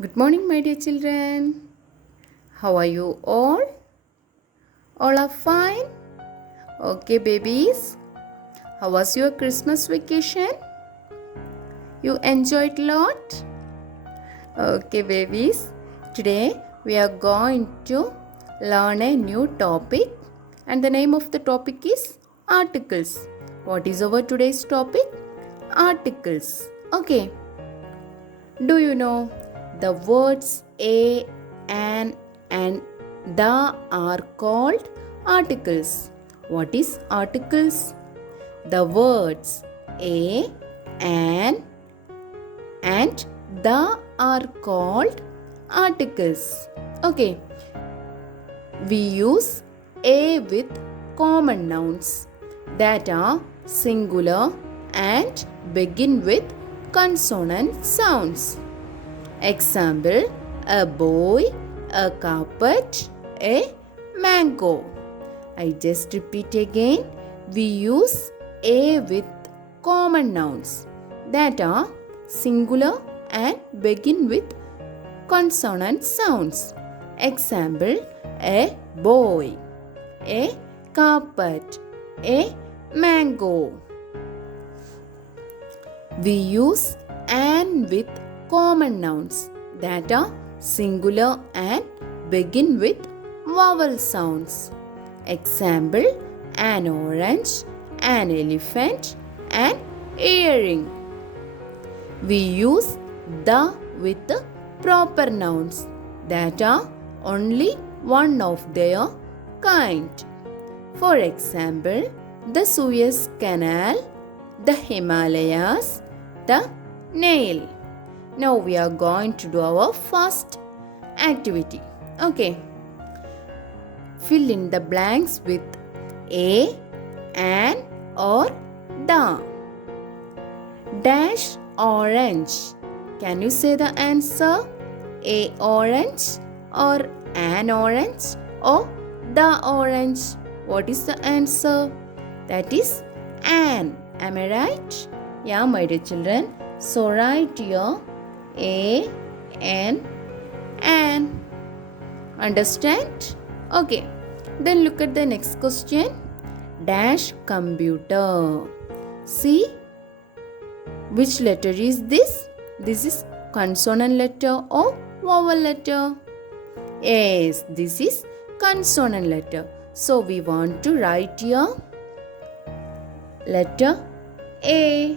Good morning, my dear children. How are you all? All are fine? Okay, babies. How was your Christmas vacation? You enjoyed a lot? Okay, babies. Today we are going to learn a new topic, and the name of the topic is articles. What is our today's topic? Articles. Okay. Do you know the words a, an, and the are called articles? What is articles? The words a, an, and the are called articles. Okay, we use a with common nouns that are singular and begin with consonant sounds. Example, a boy, a carpet, a mango. I just repeat again. We use a with common nouns that are singular and begin with consonant sounds. Example, a boy, a carpet, a mango. We use an with common nouns that are singular and begin with vowel sounds. Example, an orange, an elephant, an earring. We use the with the proper nouns that are only one of their kind. For example, the Suez Canal, the Himalayas, the nail. Now we are going to do our first activity. Okay. Fill in the blanks with a, an, or the. Dash orange. Can you say the answer? A orange or an orange or the orange? What is the answer? That is an. Am I right? Yeah, my dear children. So write here a, an. Understand? Okay. Then look at the next question. Dash computer. See? Which letter is this? This is consonant letter or vowel letter? Yes, this is consonant letter. So we want to write here letter A.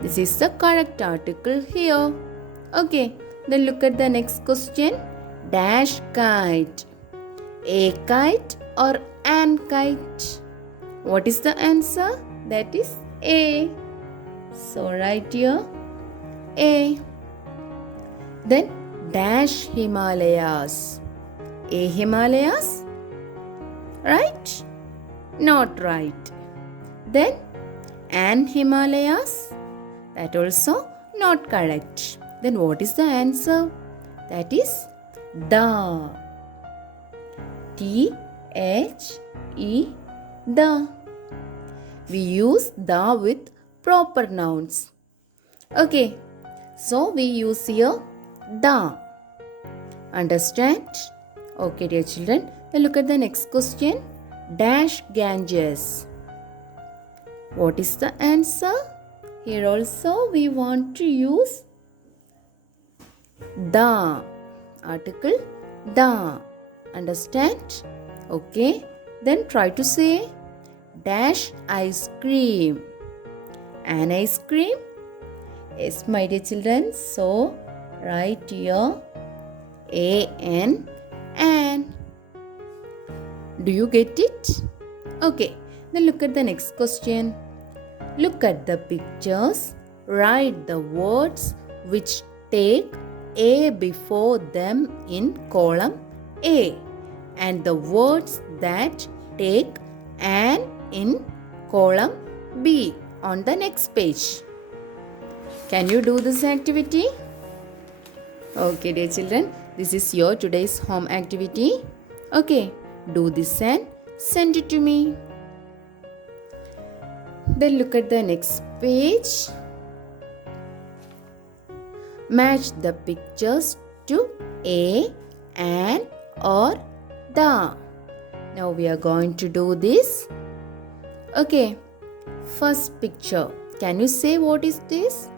This is the correct article here. Okay, then look at the next question. Dash kite. A kite or an kite? What is the answer? That is A. So write here A. Then dash Himalayas. A Himalayas? Right? Not right. Then an Himalayas? That also not correct. Then what is the answer? That is the. T-H-E, the. We use the with proper nouns. Okay, so we use here the. Understand? Okay, dear children. Then look at the next question. Dash Ganges. What is the answer? Here also we want to use the. Article the. Understand? Okay. Then try to say dash ice cream. An ice cream? Yes, my dear children. So write here an. Do you get it? Okay. Then look at the next question. Look at the pictures. Write the words which take a before them in column A and the words that take an in column B on the next page. Can you do this activity? Okay, dear children, this is your today's home activity. Okay, do this and send it to me. Then look at the next page. Match the pictures to a, an, or the. Now we are going to do this. Okay, first picture. Can you say what is this?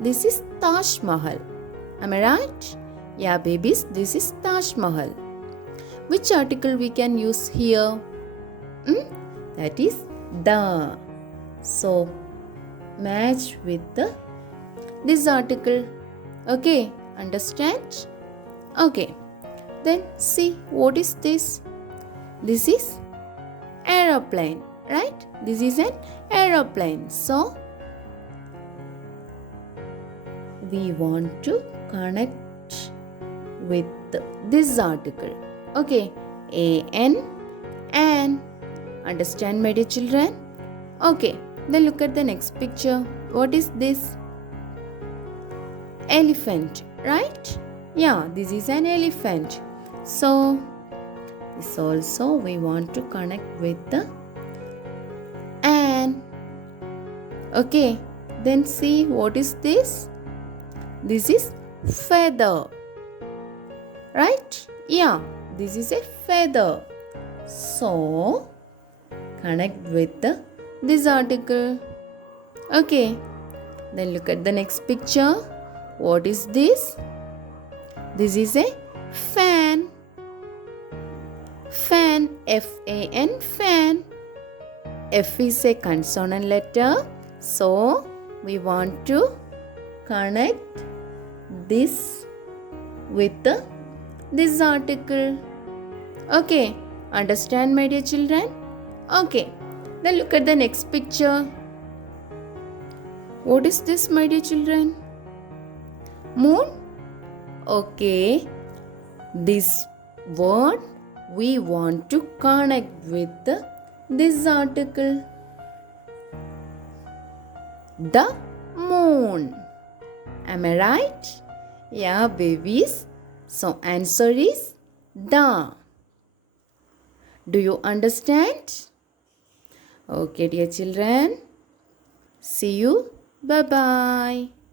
This is Taj Mahal. Am I right? Yeah, babies, this is Taj Mahal. Which article we can use here? That is the. So, match with this article. Okay, understand? Okay, then see what is this? This is aeroplane, right? This is an aeroplane. So, we want to connect with this article. Okay, an. Understand, my dear children? Okay, then look at the next picture. What is this? Elephant, right? Yeah, this is an elephant. So, this also we want to connect with the an. Okay, then see what is this? This is feather, right? Yeah, this is a feather. So, connect with this article. Okay, then look at the next picture. What is this? This is a fan. Fan, F-A-N, fan. F is a consonant letter. So, we want to connect this with this article. Okay, understand, my dear children? Okay, then look at the next picture. What is this, my dear children? Moon? Okay, this word we want to connect with this article. The moon. Am I right? Yeah, babies. So, answer is the. Do you understand? Okay, dear children. See you. Bye-bye.